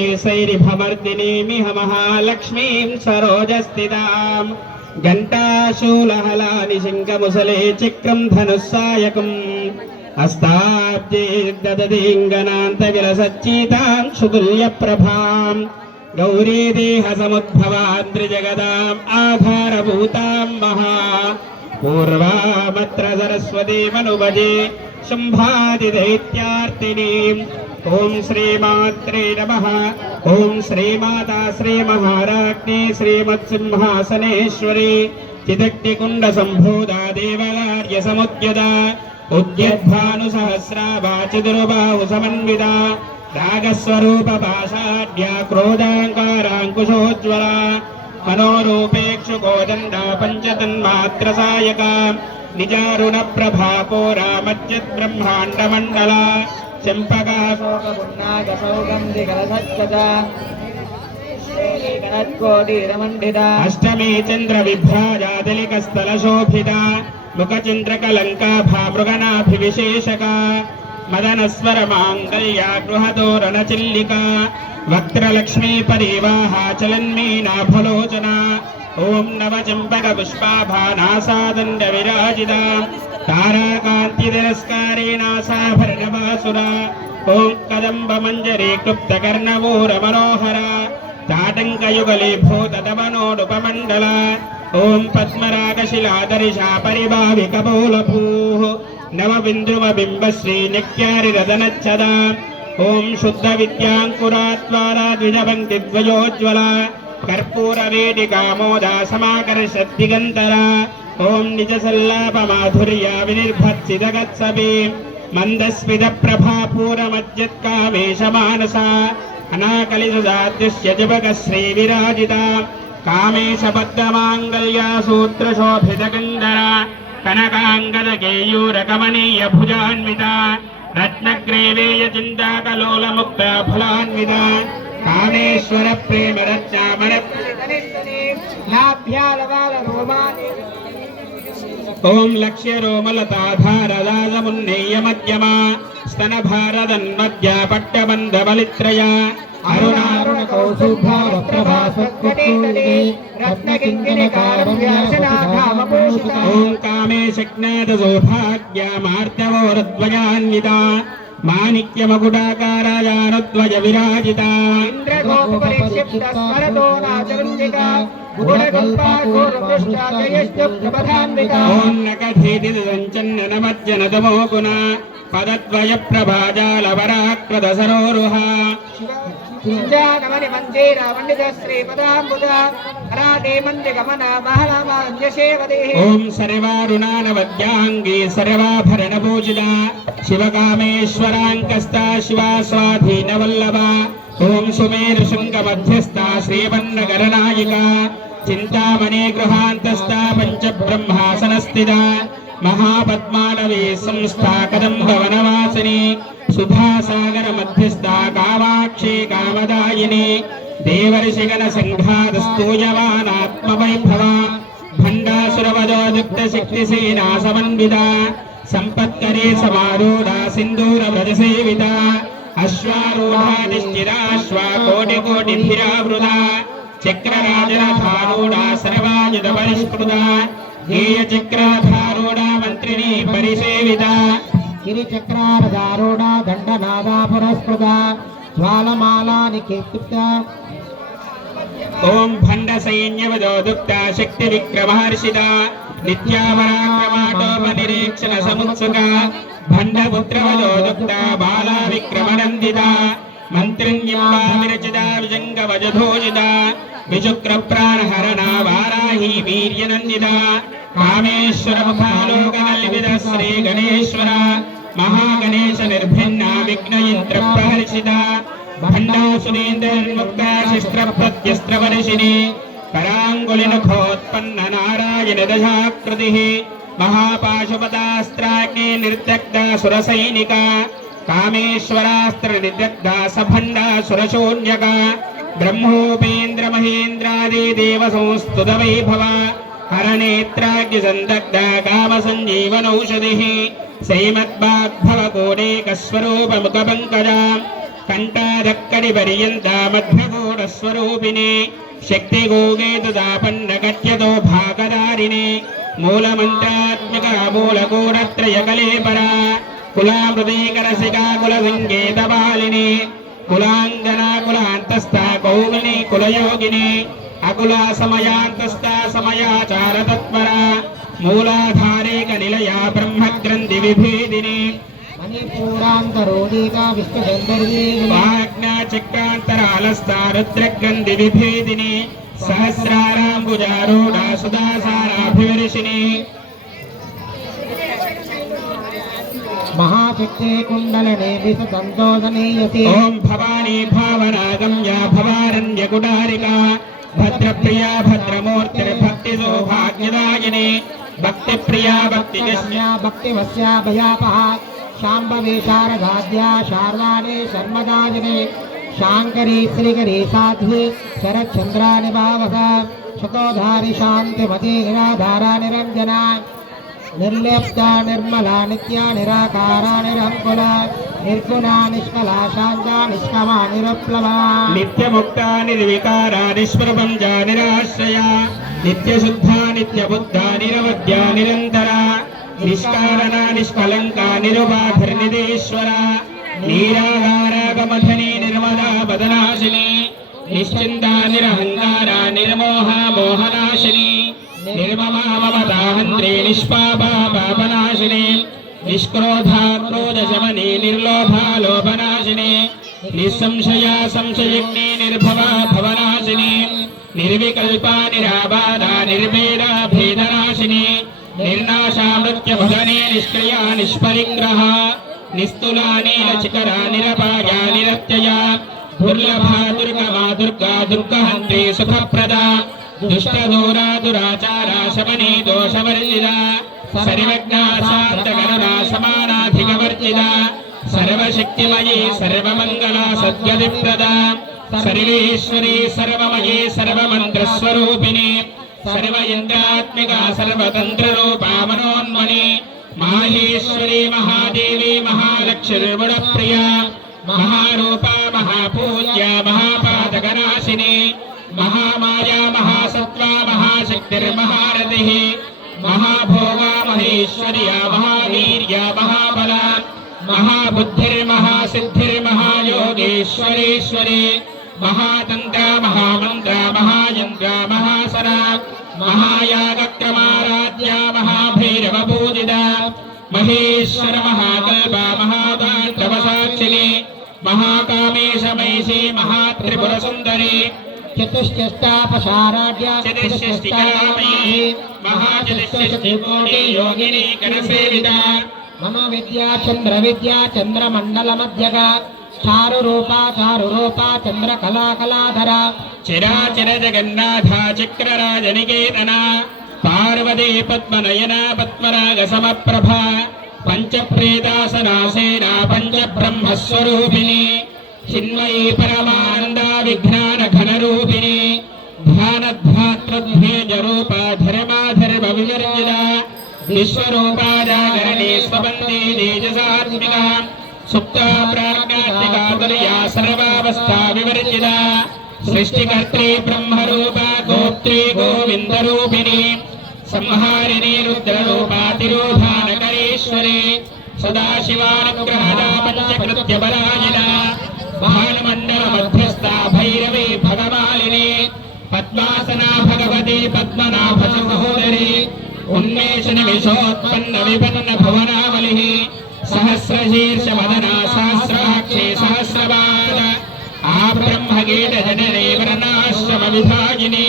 सैरिभवर्दिनीमिह महालक्ष्मीं सरोजस्थिताम् घण्टाशूलहलानि शङ्खमुसले चिक्रं धनुस्सायकम् हस्ताब्जे ददतीङ्गनान्तविलसच्चितां सुतुल्यप्रभाम् गौरीदेहसमुद्भवां त्रिजगदाम् आधारभूतां महा पूर्वामत्र सरस्वतीमनुभजे शुम्भादिदैत्यार्तिनीम् ओम श्रीमात्रे नमः। ओम श्रीमाता श्रीमहाराज्ञी श्रीमत्सिंहासनेश्वरी चिदग्निकुण्डसम्भूता देवकार्यसमुद्यता उद्यद्भानुसहस्राभा चतुर्बाहुसमन्विता रागस्वरूपपाषाढ्या क्रोधाङ्काराङ्कुशोज्ज्वला मनोरूपेक्षुकोदण्डा पञ्चतन्मात्रसायका निजारुणप्रभापोरा मज्जद्ब्रह्माण्डमण्डला चंपका अष्टमी चंद्र विभ्राजादलिकस्थल शोभिता मुखचंद्रकलंका भामृगनाभिविशेषका मदनस्वर मांगल्या गृहतोरण चिल्लिका वक्त्रलक्ष्मी परिवाहा चलन्मीनाभलोचना ओम नवचंपक पुष्पाभानासादंड विराजिता ताराकांति तिरस्कारेणासाभरणवासुरा ओं कदंब मंजरी क्लुप्त कर्णवोर मनोहरा ताटंकयुगले भूतदमनोडुपमंडला ओं पद्मरागशिलादर्शा परिभाविकबोलभूः नवबिन्दुमबिम्बश्री नित्यारिरदनच्छदा ओं शुद्ध विद्यांकुरात्वारा द्विजपङ्क्तिद्वयोज्ज्वला कर्पूरवेदिकामोदा समाकर्षद्दिगन्तरा ओम निजसल्लापमाधुर्या विनिर्भत्सितगत्सवे मन्दस्मितप्रभापूरमज्जत्कामेशमानसा अनाकलिसुधादृश्यजपकश्रीविराजिता कामेशबद्धमाङ्गल्या सूत्रशोभितकन्दरा कनकाङ्गदकेयूरकमनीयभुजान्विता रत्नग्रेवेयचिन्ताकलोलमुक्ता फलान्विता कामेश्वर प्रेमरत्नामण ओम लक्ष्य रोमलताधारदासमुन्नेय मध्यमा स्तन भारदन्मध्य पट्टबन्धबलित्रया अरुणारुण कौसुभावप्रभास्वत्कुटुम्बे रत्नकिङ्किणिकारव्यासनाधामभूषिता ओम कामेशज्ञात सौभाग्यमार्तवोरद्वयान्विता माणिक्यमकुटाकाराजानुद्वय विराजिता इन्द्रगोपरिक्षिप्तस्मरतो नाचरुन्दिका ओम नकधेति संचन्ननमज्जनतमो गुणा पदद्वय प्रभाजालवराकृत सरोरुहा ओम सर्वारुणानवद्यांगी सर्वाभरणपूजिता शिवकामेश्वराङ्कस्ता शिवा स्वाधीनवल्लभा ओम सुमेर शृंगमध्यस्था श्रीवन्नगरनायिका चिंतामणि गृहान्तस्था पंचब्रह्मासनस्थिता महापद्मालवे संस्था कदम्बवनवासिनी सुधासागर मध्यस्था कामाक्षी कामदायिनी देवर्षिगण संघातस्तूयमानात्मवैभवा भण्डासुरवधोयुक्त शक्तिसेना समन्विता संपत्करे समारूढा सिन्दूरव्रजसेविता अश्वारूढाधिष्ठिराश्वा कोटिकोटिभिरावृता चक्रराजरथारूढा सर्वायुधपरिष्कृता हेयचक्रधारूढा मन्त्रिणी परिसेविता गिरिचक्रारधारूढा दण्डनादा पुरस्कृता ज्वालमाला निकेतिता ओम भण्डसैन्यवधोदुक्ता शक्तिविक्रमहर्षिता नित्यापराक्रमाटोपनिरीक्षण समुत्सुका भण्डपुत्रवधोदुक्ता बाला विक्रमनन्दिता मन्त्रिण्यम्बाविरचिता विजङ्गवजधोजिता विशुक्रप्राणहरणा वाराही वीर्यनन्दिता कामेश्वरमुखालोककल्पिता श्रीगणेश्वरा महागणेश निर्भिन्ना विघ्नयन्त्रप्रहर्षिता भण्डासुरेन्द्रन्मुक्ता शिस्त्रप्रत्यस्त्रवर्षिणी कराङ्गुलिनखोत्पन्न नारायण दशाकृतिः महापाशुपतास्त्राग्ने निर्दग्धा सुरसैनिका कामेश्वरास्त्र निर्दग्धा सभण्डा सुरशून्यका ब्रह्मोपेन्द्र महेन्द्रादि देवसंस्तुत वैभवा हरनेत्राग्निसन्दग्धा कामसञ्जीवनौषधिः श्रीमद्वाग्भवकोडेकस्वरूपमुखपङ्कजा కంఠాదక్కడి పర్యంత మధ్యగూఢ స్వరూపిణి శక్తి గోగేతుదాపన్నగత్యతో భాగదారిణి మూలమంత్రాత్మిక మూలగూఢత్రయ కలేపర కులామృతీకరసికా కుల సంగీత బాలిని కులాంగనా కులాంతస్థ కౌగిని కులయోగిని అకుల సమయాంతస్థ సమయాచార తత్పర మూలాధారేక నిలయ బ్రహ్మగ్రంథి విభేదిని మణిపూరాంతరోదీక విష్ణుచంద్రీ వాజ్ఞా చక్రాంతరాలస్థ రుద్రగ్రంథి విభేదిని సహస్రారాంబుజారూఢ సుదాసారాభివర్షిణి महाशक्ति कुंडलने विसंतोषनीयसी ओम भवानी भावनागम्या भवारण्यकुटारिका भद्रप्रिया भद्रमूर्तिर्भक्ति सौभाग्यदायिनी भक्तिप्रिया भक्तिगम्या भक्तिवस्या भयापः शाम्भवी शारदाद्या शार्वाणी शर्मदायिनी शांकरी श्रीकरी साध्वी शरच्चंद्रानि भावसा शतोधारी शांतिमती निराधारा निरंजना निर्लिप्ता निर्मला नित्या निराकारा निरंकुला निर्गुणा निष्कला शांता निष्कमा निरप्लवा नित्यमुक्ता निर्विकारा निष्प्रपंचा निराश्रया नित्यशुद्धा नित्यबुद्धा निरवध्या निरंतरा निष्कारणा निष्कलंका निरुपाधिर्निधीश्वरा नीराहारागमधनी निर्मला बदनाशिनी निश्चिन्ता निरहंकारा निर्मोहा मोहनाशिनी निर्ममा ममताहन्त्री निष्पापा पापनाशिनी निष्क्रोधा क्रोधशमनी निर्लोभा लोभनाशिनी निस्संशया संशयिनी निर्भवा भवनाशिनी निर्विकल्पा निराबाधा निर्भेदा भेदनाशिनी निर्नाशा मृत्युभजनी निष्क्रिया निष्परिग्रहा निस्तुला नीलचिकरा निरपाया निरत्यया दुर्लभा दुर्गमा दुर्गा दुर्गहन्त्री सुखप्रदा दुष्टदूरा दुराचारा शमनी दोषवर्जिता सर्वज्ञा शान्तकरुणा समानाधिकवर्जिता सर्वशक्तिमयी सर्वमङ्गला सद्गतिप्रदा सर्वेश्वरी सर्वमयी सर्वमन्त्रस्वरूपिणी सर्व इन्द्रात्मिका सर्वतन्त्ररूपा मनोन्मणि माहेश्वरी महादेवी महालक्ष्मीर्गुणप्रिया महारूपा महापूज्या महापातकनाशिनी महामाया महासत्त्वा महाशक्तिर्महारथिः महाभोगा महेश्वर्या महावीर्या महाबला महाबुद्धिर्महासिद्धिर्महायोगेश्वरेश्वरी महातन्त्रा महामन्त्रा महायन्त्रा महासरा महायागक्रमाराध्या महाभैरवपूजिता महेश्वर महाकल्पा महादाण्डवसाक्षिणी महाकामेशमयसी महात्रिपुरसुन्दरी चतुष्षष्टापशाराढ्या चतुष्षष्टिकलामयी महाचतुष्षष्टिकोटि योगिनी करसेविता मम विद्या चंद्र विद्या चंद्रमंडल मध्यगा चारुरूपा चंद्रकला कलाधरा चिराचर जगन्नाथा चक्रराजनिकेतना पार्वती पद्मनयना पद्मराग समप्रभा पंचप्रेतासनासेना पंचब्रह्मस्वरूपिणी चिन्मयी परमानंदा विज्ञान घनरूपिणी ध्यानध्यातृभेजरूपा धर्माधर्मविवर्जिता विश्वरूपा जागरणी स्वबन्दी तेजसात्मिका सुप्ता प्राज्ञात्मिका तुर्या सर्वावस्था विवर्जिता सृष्टिकर्त्री ब्रह्मरूपा गोप्त्री गोविन्दरूपिणी संहारिणी रुद्ररूपा तिरोधानकरेश्वरी सदाशिवानुग्रहदा पंचकृत्यबलायिना भानुमण्डल मध्यस्था भैरवी भगमालिनी पद्मासना भगवती पद्मनाभ सहोदरी उन्मेष निमिषोत्पन्न विपन्न भुवनावलिः सहस्रशीर्ष मदना सहस्राक्षी सहस्रपाद आब्रह्मगीत जननी वर्णाश्रम विभागिनी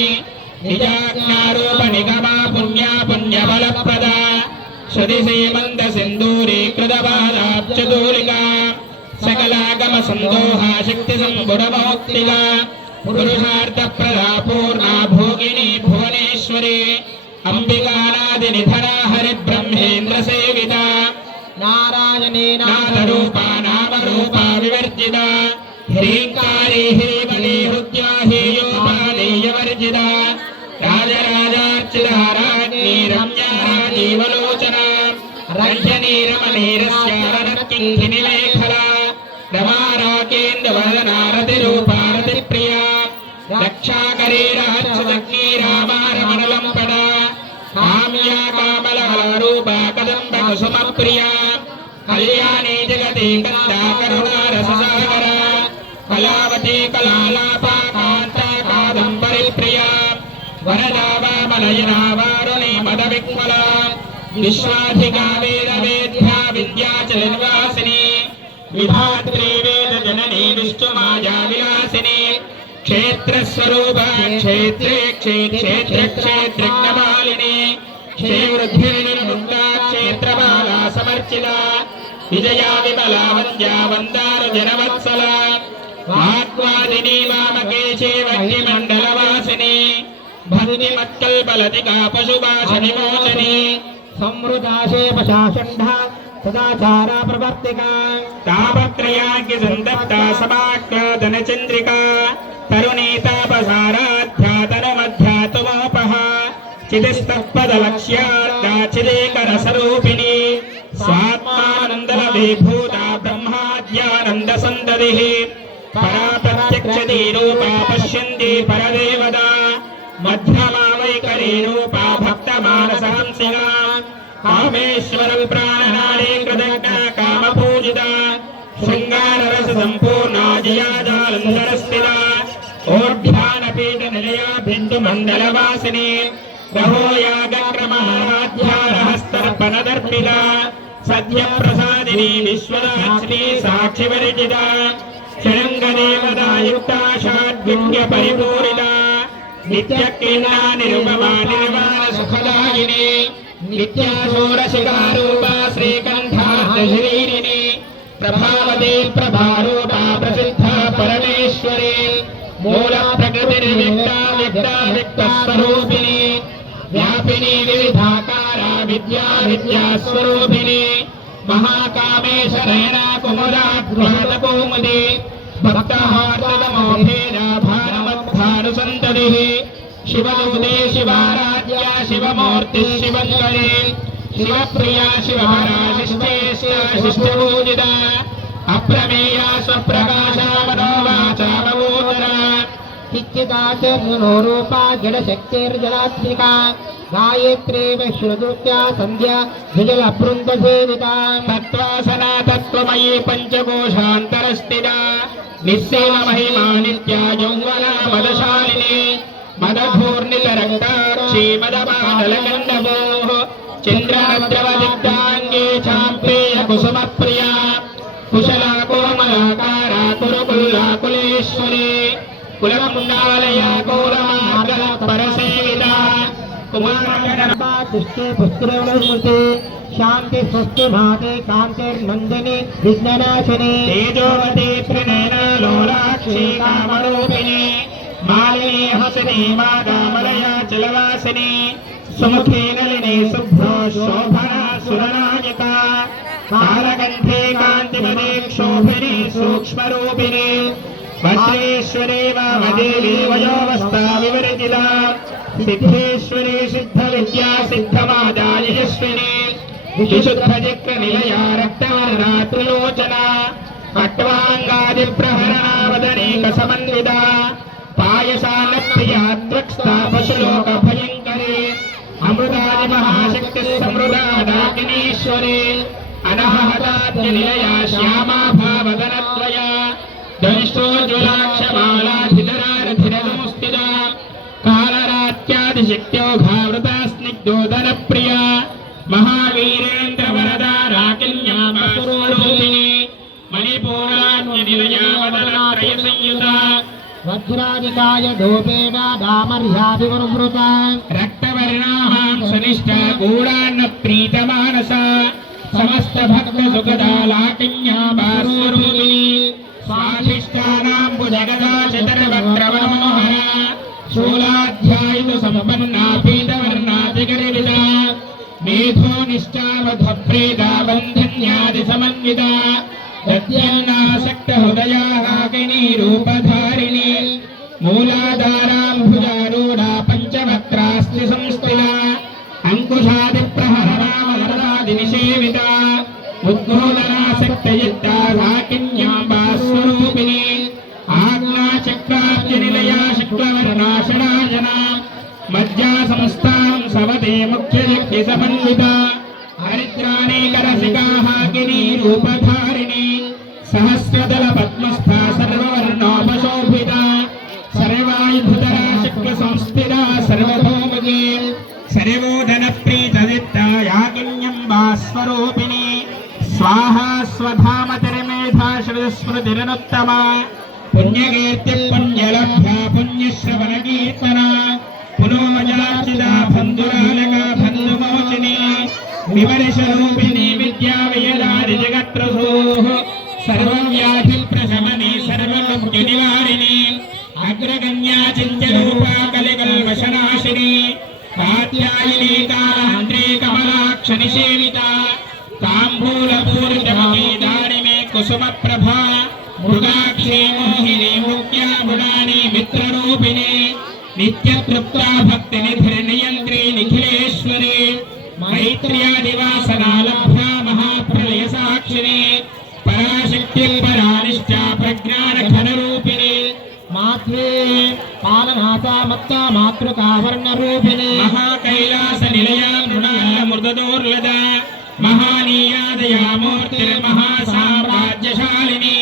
निजाज्ञारूप निगमा पुण्या पुण्यबलप्रदा श्रुति सीमंत सिंदूरी कृतपादाब्जदूलिका सकलागम संदोहा शक्ति संबुरमोक्तिका पुरुषार्थ प्रदा पूर्णा भोगिनी भुवनेश्वरी अंबिकानादि निधना हरिब्रह्मेन्द्र सेविता नारायणी नादरूपा नामरूपा विवर्जिता ह्रींकारी ह्रीमणि हृद्या हेयोपादेयवर्जिता राजराजार्चिता राज्ञी रम्या राजीवलोचना रञ्जनी रमणीरस्या रनत्किङ्किणिमेखला रमाराकेन्द्र प्रिया कल्याणी जगति कंदा करुणा रससागरा कलावती कलालापा कांता कादंबरी प्रिया वरदा वामनयना वारुणी मदविक्मला विश्वाधिका वेद वेद्या विद्या च निर्वासिनी विधात्री वेद जननी विष्णु माया विलासिनी क्षेत्र स्वरूप क्षेत्रे क्षेत्र क्षेत्रज्ञमालिनी क्षेवृद्धिर्निर्मुक्ता क्षेत्रबाला समर्चिता विजया विमला वन्द्या वन्दार जनवत्सला वाग्वादिनी वामकेशे वह्निमण्डलवासिनी भगिनी मत्कल्पलतिका पशुभाषणि मोचनी समृदाशे पशाषण्ढा सदाचारा प्रवर्तिका तापत्रयाज्ञ संतप्ता समाक्रादनचन्द्रिका तरुणीतापसाराध्या तनुमध्यातुमोपः चितिस्तत्पदलक्ष्यार्था चिदेकरसरूपिणी स्वात्मानन्दविभूता ब्रह्माद्यानन्दसन्ततिः परा प्रत्यक्षती रूपा पश्यन्ति परदेवता मध्यमा वैकरी रूपा भक्तमानसहंसिका कामेश्वर प्राणनाडे कृतज्ञा कामपूजिता शृंगाररस संपूर्णा जया जालंधरस्थिता ओढ्यानपीठ निलया बिंदु मंडलवासिनी रहोयागक्रमाराध्या रहस्तर्पणदर्पिता सद्य प्रसादिनी विश्वदात्री साक्षिवर्जिता शरंगदेवता युक्ता षड्विद्य परिपूरिता नित्यकीर्णा निरुपमा निर्वाण सुखदायिनी नित्याशूरशिखारूपा श्रीकण्ठार्धशरीरिणी प्रभावती प्रभारूपा प्रसिद्धा परमेश्वरी मूलप्रकृतिर्व्यक्ता व्यक्ता व्यक्तस्वरूपिणी व्यापिनी विविधाकारा विद्या विद्यास्वरूपिणी महाकामेश्वरेण कुमुदाद्वादकौमुदी भक्तहार्दमोभेदा भारमद्भानुसन्ततिः शिवदूते शिवाराध्या शिवमूर्ति शिवङ्करे शिवप्रिया शिवपरा शिष्टपूजिता अप्रमेया स्वप्रकाशा मनोवाचा नवोदरा चित्तिका च मनोरूपा जडशक्तिर्जलात्मिका गायत्री विश्वदूत्या सन्ध्या द्विजलपृन्दसेविता तत्त्वासना तत्त्वमयी पञ्चकोशान्तरस्थिता निस्सेव महिमा नित्या यौवना मदशालिनी मदभूर्णितरक्ताक्षी मदबादलगण्डभोः चन्द्रमद्रवदिग्धाङ्गे चाम्पेय कुसुमप्रिया कुशला कोमलाकारा कुरुकुल्ला कुलेश्वरी कुलकुण्डालया गौरमार्गपरसेविता कुमारगणपा तुष्टे पुष्करवणस्मृते शान्ति स्वस्ति भाते कान्तिर्नन्दिनी विघ्ननाशिनी तेजोवती त्रिनयना लोलाक्षी कामरूपिणी मालिनी हसनी मादामलया चलवासिनी सुमुखे नलिनी शुभ्रो शोभना सुरनायिका कालकण्ठे कान्तिमदे क्षोभिनी सूक्ष्मरूपिणी वज्रेश्वरी वामदेवी वयोवस्था विवर्जिता सिद्धेश्वरी सिद्धविद्या सिद्धमादा यशस्विनी विशुद्धजिक्रनिलया रक्तवर्णा त्रिलोचना खट्वाङ्गादिप्रहरणा वदनेकसमन्विता पायसालप्रिया त्वक्स्ता पशुलोकभयङ्करी अमृतादि महाशक्तिः समृदा डाकिनीश्वरी अनहताद्यनिलया श्यामा भावदनत्वया दंष्टोज्ज्वलाक्षमालाधिधरारधिरसंस्थिता कालरात्यादिशक्त्योघावृता स्निग्धोदनप्रिया महावीरेन्द्रवरदा राकिन्यामस्वरूपिणी मणिपूरान्यनिलया वदनात्रयसंयुता वज्रादिकाय धूपेन दामर्याभिवृता रक्तवर्णाहां सुनिष्ठा गूढान्न प्रीतमानसा समस्त भक्त सुखदा लाकिन्यामस्वरूपिणी स्वाधिष्ठानां भुजगदा चतुर्वक्त्रमनोहरा शूलाध्यायितु सम्पन्ना पीतवर्णादिगर्विता मेधो निष्ठावधप्रेदा बन्धन्यादिसमन्विता दद्यन्नासक्तहृदया हाकिनी रूपधारिणी मूलाधाराम्भुजारूढा पञ्चवक्त्रास्ति संस्थिता अंकुशादिप्रहरणामवरदादिनिषेविता उद्गोलनासक्तयुक्ता हाकिन्याम्बा स्वरूपिणी आज्ञाचक्राब्जनिलया शुक्लवर्णाशनाजना मज्जा संस्थां सवते मुख्यशक्तिसमन्विता हरिद्राणेकरसिकाहाकिनी रूपधारिणी सहस्रदल पद्मस्था सर्ववर्णोपशोभिता सर्वायुधरा शुक्लसंस्थिता सर्वभौमगे सर्वोदनप्रीतदित्ता याज्ञम्बा स्वरूपिणी स्वाहा स्वधामतिर्मेधा श्रुतिस्मृतिरनुत्तमा पुण्यकीर्ति पुण्यलब्धा पुण्यश्रवणकीर्तना पुनोमजार्चिता बन्धुरालका बन्धुमोचिनी विवर्षरूपिणी विद्यावियदारि जगत्प्रसूः सर्वव्याधिप्रशमनी सर्वलोक्यनिवारिणी अग्रगण्या चिन्त्यरूपा कलिकल्मषनाशिनी कात्यायिनी कालान्त्री कमलाक्षनिसेविता ताम्बूलपूरितमती दारिमे कुसुमप्रभा मृगाक्षी मोहिनी मुख्या मुडानी मित्ररूपिणी नित्यतृप्ता भक्तिनिधिर्नियन्त्री निखिलेश्वरी मैत्र्यादिवासना लब्धा महाप्रलयसाक्षिणी पराशक्ति परानिष्ठा प्रज्ञानघनरूपिणी मात्रे पालनाथा मत्ता मातृकावर्णरूपिणी महाकैलासनिलया मृणालमृददोर्लदा महानीयादया मूर्तिर्महासाम्राज्यशालिनी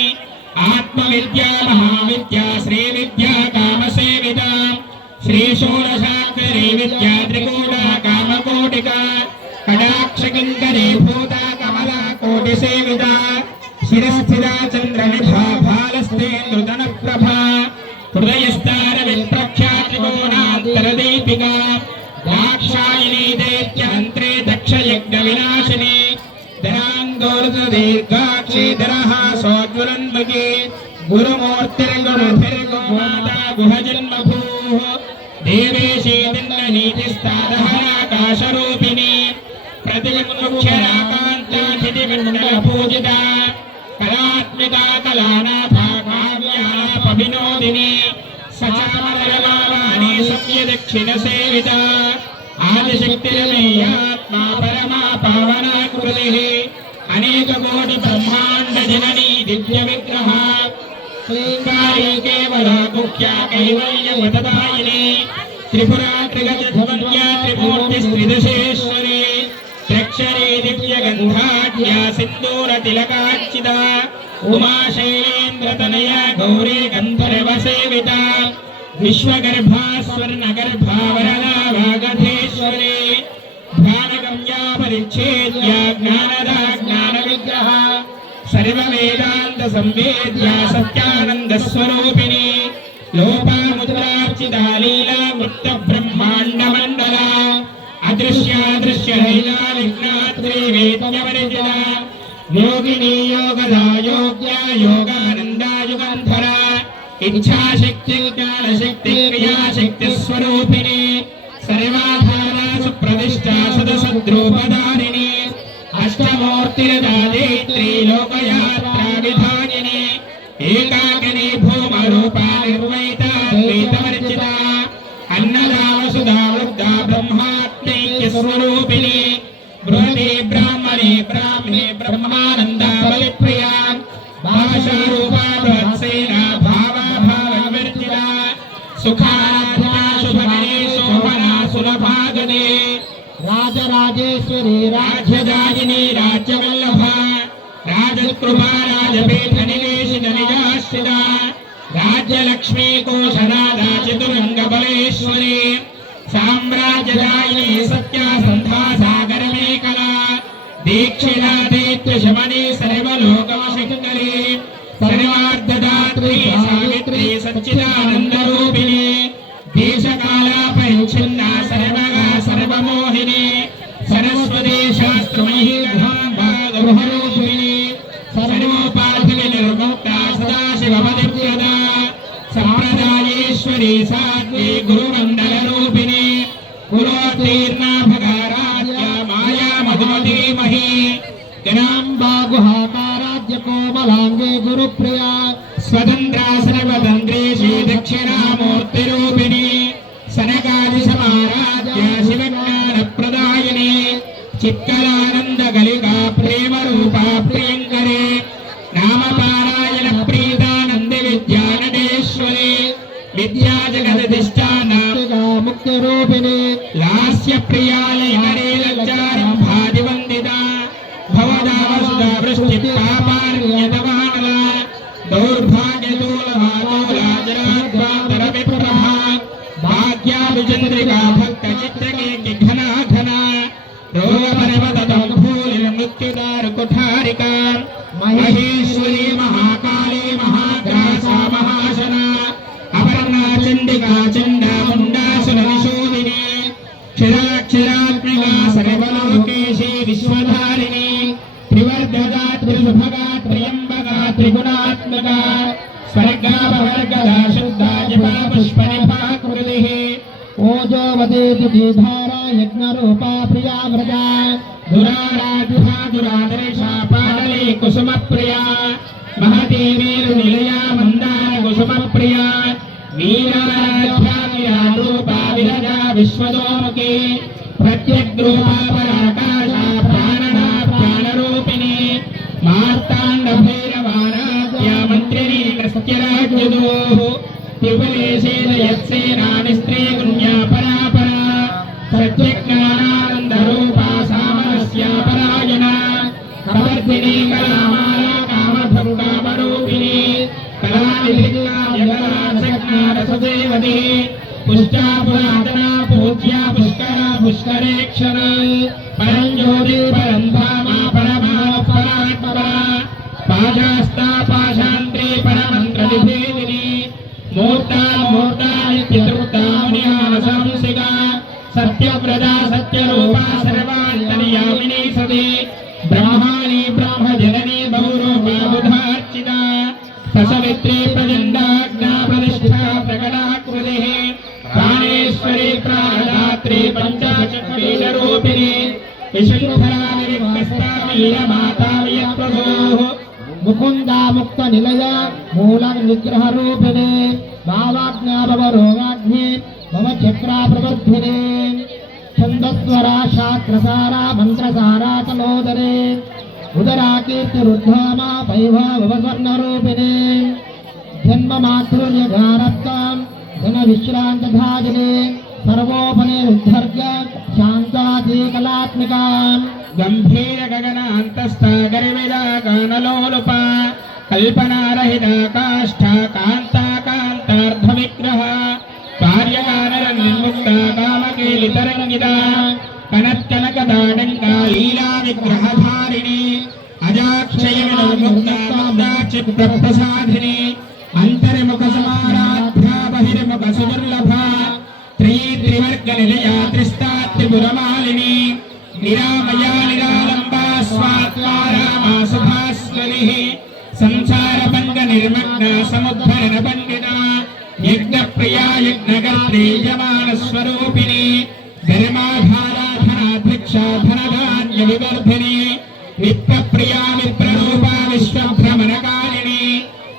आत्मविद्या महाविद्या श्रीविद्या कामसेविता श्रीषोडशाक्षरी विद्या त्रिकूटा कामकोटिका कटाक्षकिङ्करी भूता कमला कोटिसेविता शिरस्थिता चन्द्रनिभा भालस्तेन्दुतनप्रभा हृदयस्तारविप्रख्या त्रिकोणान्तरदीपिका दाक्षायिनी दैत्यहन्त्री दक्षयज्ञविनाशिनी दराङ्गोर्दीर्घाक्षीधरः सोज्ज्वलन्मुखी गुरुमूर्तिर्गुरुभिर्गोमाता गुहजन्मभूः देवेशी दिन्दनीतिस्तादहराकाशरूपिणी प्रतिमुख्यराकान्ताधितिविन्दपूजिता कलात्मिका कलानाथा काव्यापविनोदिनी सचामरवाणी सत्यदक्षिणसेविता आदिशक्तिरमेयात्मा परमा पावना कृतिः अनेककोटि ब्रह्माण्ड जननी दिव्य विग्रह श्रींगारी केवल गुह्या कैवल्यमतदायिनी त्रिपुरा त्रिगजध्वन्या त्रिमूर्ति स्त्रिदशेश्वरी त्र्यक्षरी दिव्यगन्धाढ्या सिन्दूरतिलकार्चिता उमा शैलेन्द्रतनया गौरी गन्धर्वसेविता विश्वगर्भा स्वर्णगर्भा वरदा वागधेश्वरी ध्यानगम्या परिच्छेद्या ज्ञानदा ज्ञानविग्रह सर्ववेदान्त संवेद्या सत्यानन्दस्वरूपिणी लोपामुद्रार्चिता लीला मुक्तब्रह्माण्डमण्डला अदृश्यादृश्यरहिता विघ्नात्री वेद्यवर्जिता योगिनी योगदा योग्या योगानन्दा युगन्धरा इच्छाशक्ति ज्ञानशक्ति क्रियाशक्ति स्वरूपिणी सर्वाधारा सुप्रतिष्ठा सदसद्रूपधारिणी अष्टमूर्तिरदादेत्री लोकयात्रा विधानिनी एकाकिनी भूमरूपा निर्वैता द्वैतवर्जिता अन्नदा वसुधा वृद्धा ब्रह्मात्मैक्य स्वरूपिणी बृहती ब्राह्मणे ब्राह्मणे ब्रह्मानन्दा बलिप्रिया भाषारूपा बृहत्सेना भावा भावविवर्जिता सुखाराध्या शुभगिरी शोभना सुलभागने राजराजेश्वरी राज्यदायिनी राज्यवल्लभा राजकृपा राजपीठनिवेशित निजाश्रिता राज्यलक्ष्मी कोशनादा चतुरङ्गबलेश्वरी साम्राज्यदायिनी सत्यासन्धा सागरमेखला दीक्षिता दैत्यशमनी सर्वलोकवशङ्करी सर्वार्धदात्री सावित्री सच्चिदानन्दरूपिणी देशकाला परिच्छिन्ना सर्वगा सर्वमोहिनी सरस्वती शास्त्रमयी गृहाम्बा गृहरूपिणी सर्वोपाधिनिर्मुक्ता सदाशिवपतिप्रदा सम्प्रदायेश्वरी साध्वी गुरुमण्डलरूपिणी गुरोत्तीर्णा भगाराध्या माया मधुमतीमही गणाम्बा गुहाकाराध्य कोमलाङ्गे गुरुप्रिया स्वतन्त्रा सर्वतन्त्री श्री दक्षिणामूर्तिरूपिणी सनकादिसमाराध्य शिवज्ञानप्रदायिनी चित्कलानन्दकलिका प्रेमरूपा प्रियङ्करे नामपारायण प्रीतानन्दविद्यानटेश्वरी विद्याजगदधिष्ठाना मुक्तिरूपिणी लास्यप्रियालयहरे लज्जारम्भादिवन्दिता పాపాన్యతమానల దౌర్భాగ్యదూలమాదూలాజరాద్వాంతరవిప్రభా భాగ్యాభిచంద్రికా భక్త చిత్రకే ఘనా ఘనా రోగపరమతదంభూలిని మృత్యుదారు కుఠారికా మహేశ్వరీ మహాకాళీ మహాగ్రాసా మహాశన అపర్ణా చండికా చండాముండాసుర నిశోధిని క్షరాక్షరాత్మికా సర్వలోకేశీ విశ్వధారిణి త్రివర్గగా త్రిశుభగా త్రయంబగా త్రిగుణాత్మకా స్వర్గాపవర్గదా శుద్ధా జపా పుష్పనిభాకృతి ఓజోవదేతి దీధారా యజ్ఞరూపా ప్రియా వ్రజా దురారాధిహా దురాదర్శా పాటలీ కుసుమ ప్రియా మహతీ వీరు నిలయా మందార కుసుమ ప్రియా వీరారాధ్యా విరారూపా విరజా విశ్వదోముఖి ప్రత్యగ్రూపా పరాకాశా ప్రాణనా ప్రాణరూపిణి మార్తాండ భైరవారాధ్యా మంత్రిణీ కృత్యరాజ్యదోః త్రిపురేశేన యత్సేనాని స్త్రీ గుణ్యా పరాపరా సత్యజ్ఞానానందరూపా సామరస్యా పరాయణ కవర్ధిని కళామాలా కామభంగామరూపిణి కళానిధిజ్ఞానసజ్ఞారసదేవతి పుష్టా పురాతనా పూజ్యా పుష్కరా పుష్కరేక్షణ పరంజ్యోతి పరంధామా పరమా పరాత్మరా పాశాస్తా పాశాంత్రీ పరమంత్ర విభేదిని మూర్తా మూర్తా నిత్యతృప్తామునిహాసంసిగా సత్యవ్రతా సత్యరూపా సర్వాంతర్యామిని సది బ్రహ్మాణి బ్రహ్మజననీ బహురూపా బుధార్చితా ససవిత్రీ ప్రచండాజ్ఞా ప్రతిష్ఠా ప్రకటాకృతి ప్రాణేశ్వరీ ప్రాణదాత్రీ పంచాచక్రీరూపిణి విశుద్ధరా నిరిక్తస్థామీయ మాతామయ ప్రభోః ముకుందా ముక్త నిలయ మూల విగ్రహ రూపిణి భావాజ్ఞాభవ రోగాగ్ని భవ చక్రా ప్రవర్ధిని ఛందస్వరా శాస్త్రసారా మంత్రసారా కలోదరే ఉదరా కీర్తి రుద్ధామా వైభవ స్వర్ణ రూపిణి జన్మ మాధుర్య గారత్వం ఘన విశ్రాంత ధాజిని సర్వోపనే ఉద్ధర్య శాంతాది కళాత్మికా గంభీర గగనాంతస్థ గరివిదా గానలోలుప కల్పనారహిత కాష్ఠ కాంతా కాంతార్థ విగ్రహ కార్యకారణ నిర్ముక్త కామకేలి తరంగిత కనత్కనక దాడంగా లీలా విగ్రహధారిణి అజాక్షయ విముక్త చిత్త ప్రసాదిని అంతర్ముఖ సమారాధ్యా బహిర్ముఖ సుదుర్లభ త్రివర్గ నిలయా త్రిస్తా త్రిపురమాలిని నిరామయా నిరాలంబా స్వాత్మారామా సుభాస్వని సంసార భంగ నిర్మగ్న సముద్ధరణ పండిత యజ్ఞ ప్రియా యజ్ఞకర్త్రీ యమాన స్వరూపిణి ధర్మాధారాధనాధ్యక్షా ధనధాన్య వివర్ధిని విత్త ప్రియా విప్రరూపా విశ్వభ్రమణకారిణి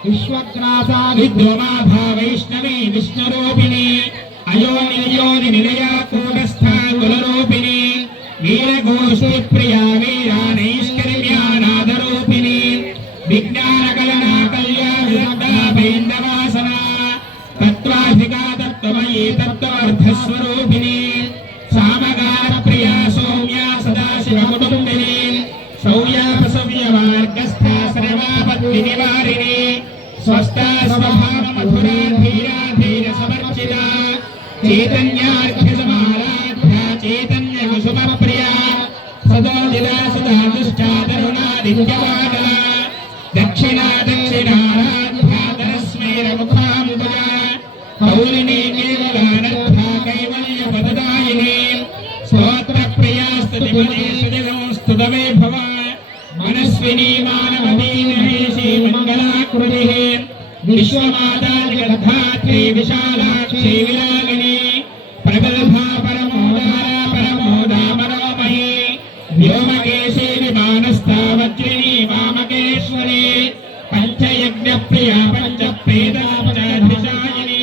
విశ్వగ్రాసా విద్రోమా భావైష్ణవి విష్ణురూపిణి అయోని నిలయా కూటస్థా కులరూపిణి వీరగోష్ఠి ప్రియా వీరా నైష్కర్మ్యానాదరూపిణి విజ్ఞానకలనా కళ్యాణ తత్వాధికా తత్వమయీ తత్వార్థస్వరూపిణి సామగాన ప్రియా సౌమ్యా సదాశివ కుటుంబిని సౌర్యాపసవ్య మార్గస్థ సర్వాపత్తి నివారిణి స్వస్థా స్వభావ మధురా ధీరా ధీర సమర్చిత చైతన్యార్ఘ్య సమారాధ్య చైతన్య కుసుమ ప్రియా సదోదిలా సుధా దుష్టా తరుణాదిత్యవాద దక్షిణా దక్షిణారాధ్యాధరస్మేర ముఖాంబుజ కౌలిని కేవలానర్థ కైవల్య పదదాయిని స్తోత్ర ప్రియా స్తుతిపదే స్తుతమే భవ మనస్విని మానవదీనమేషి మంగళాకృతి విశ్వమాతా జగద్ధాత్రి విశాలాక్షి విరాగిణి ప్రగల్భా పరమోదార పరమోదా మనోమయీ వ్యోమకేశీ విమానస్థా వజ్రిణి వామకేశ్వరి పంచయజ్ఞ ప్రియా పంచప్రేతాపచాధిశాయిని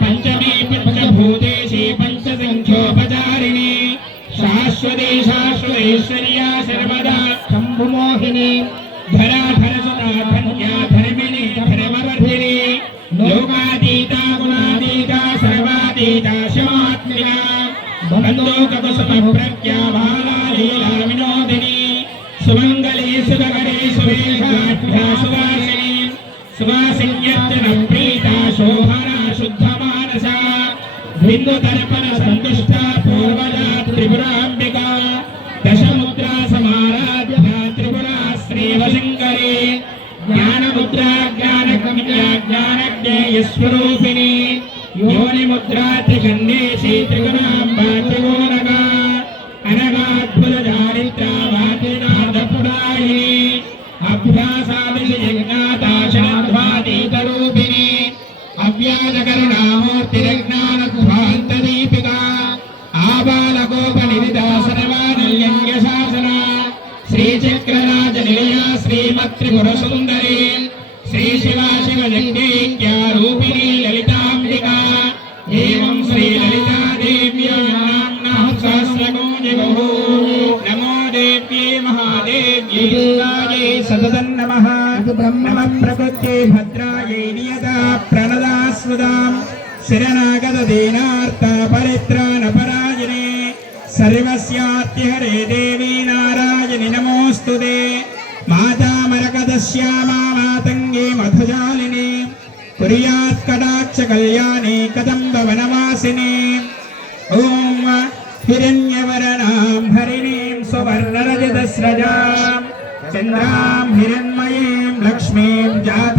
పంచమీ పంచభూతేశీ పంచసంఖ్యోపచారిణి శాశ్వతి శాశ్వతేశ్వర్యా సర్వదా శంభుమోహిని ధరాధరసుతా ధన్యా ధర్మిణి ధర్మవర్ధిని లోకాతీతా గుణాతీతా సర్వాతీతా శివాత్మికా బంధోకకుసుమ ప్రజ్ఞా బాలా లీలా వినోదిని సుమంగళీ సుధకరే శుభే బిందు దర్పణ సంతుష్ట పూర్వజా త్రిపురాంబికా దశముద్రా సమారాధ్య త్రిపురా శ్రీవశంకరి జ్ఞానముద్రా జ్ఞానగమ్యా జ్ఞానజ్ఞేయస్వరూపిణి యోనిముద్రా త్రిగణేశీ త్రిగుణాంబా త్రిగుణగా అనగాద్భుత చారిత్రా వాకినాథపురాయిని అభ్యాసాదిశి జజ్ఞాతాశనధ్వాతీతరూపిణి అవ్యాజకరుణామూర్తిరజ్ఞానధ్వాంతదీపికా ఆబాలగోపనిధితా సర్వానల్యంగ్య శాసన శ్రీచక్రరాజ నిలయా శ్రీమత్రిపురసుందరి శ్రీ శివా శివజంగేక్యా రూపిణీ లలితాంబికా ఏవం శ్రీ లలితా దేవ్యా నామ్నాః సహస్రకోటిబహు నమో దేవ్యే మహాదేవ్యే దుర్గాయై సతతం నమః నమః ప్రకృత్యై భద్రాయై నియతా ప్రణదాస్వదాం శరణాగత దీనార్త పరిత్రాణ పరాయణే సర్వస్యాత్యహరే దేవీ నారాయణి నమోస్తుతే మాతామరకదశ్యామా మాతంగే మధుజాలిని కుర్యాత్ కటాక్ష కళ్యాణి కదంబ వనవాసిని ఓం హిరణ్యవర్ణాం హరిణీం సువర్ణరజతస్రజాం చంద్రాం హిరణ్మయీం లక్ష్మీం జాత